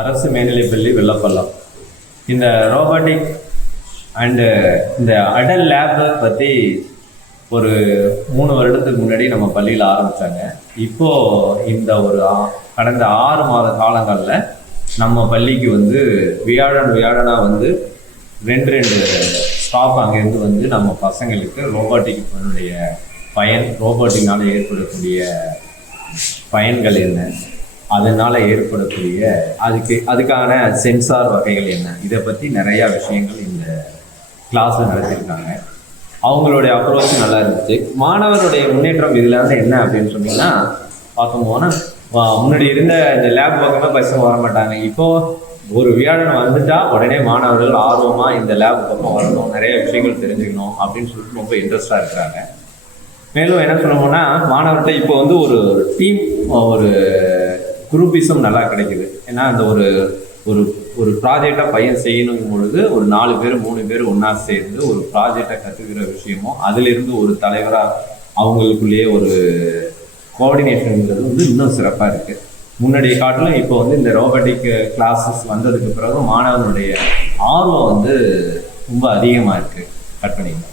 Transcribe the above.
அரசு மேல்நிலைப்பள்ளி வெள்ளப்பள்ளம். இந்த ரோபோட்டிக் அண்டு இந்த அடல் லேபை பற்றி ஒரு 3 வருடத்துக்கு முன்னாடி நம்ம பள்ளியில் ஆரம்பித்தாங்க. இப்போது இந்த ஒரு கடந்த 6 மாத காலங்களில் நம்ம பள்ளிக்கு வந்து வியாழனாக வந்து 2 ஸ்டாஃப் அங்கேருந்து வந்து நம்ம பசங்களுக்கு ரோபோட்டிக் ரோபோட்டிக்னால் ஏற்படக்கூடிய பயன்கள் என்ன, அதனால் ஏற்படக்கூடிய அதுக்கான சென்சார் வகைகள் என்ன, இதை பற்றி நிறையா விஷயங்கள் இந்த கிளாஸில் நடத்தியிருக்காங்க. அவங்களுடைய அப்ரோச் நல்லா இருந்துச்சு. மாணவருடைய முன்னேற்றம் இதில் வந்து என்ன அப்படின்னு சொன்னீங்கன்னா, பார்க்கும் போனால் முன்னாடி இருந்த இந்த லேப் பக்கமே பசங்க வர மாட்டாங்க. இப்போது ஒரு வியாழன் வந்துட்டால் உடனே மாணவர்கள் ஆர்வமாக இந்த லேப் பக்கம் வரணும், நிறைய விஷயங்கள் தெரிஞ்சுக்கணும் அப்படின்னு சொல்லிட்டு ரொம்ப இன்ட்ரெஸ்டாக இருக்கிறாங்க. மேலும் என்ன சொல்லணும்னா, மாணவர்கிட்ட இப்போ வந்து ஒரு டீம் ஒரு குரூப்பிசம் நல்லா கிடைக்குது. ஏன்னா அந்த ஒரு ப்ராஜெக்டாக பையன் செய்யணும் பொழுது ஒரு 4 பேர் 3 பேர் ஒன்றா சேர்ந்து ஒரு ப்ராஜெக்டை கற்றுக்கிற விஷயமும் அதிலிருந்து ஒரு தலைவராக அவங்களுக்குள்ளேயே ஒரு கோஆர்டினேஷன்ங்கிறது வந்து இன்னும் சிறப்பாக இருக்குது. முன்னாடிய காட்டிலும் இப்போ வந்து இந்த ரோபோட்டிக் கிளாஸஸ் வந்ததுக்கு பிறகு மாணவனுடைய ஆர்வம் வந்து ரொம்ப அதிகமாக இருக்குது. கட் பண்ணிங்க.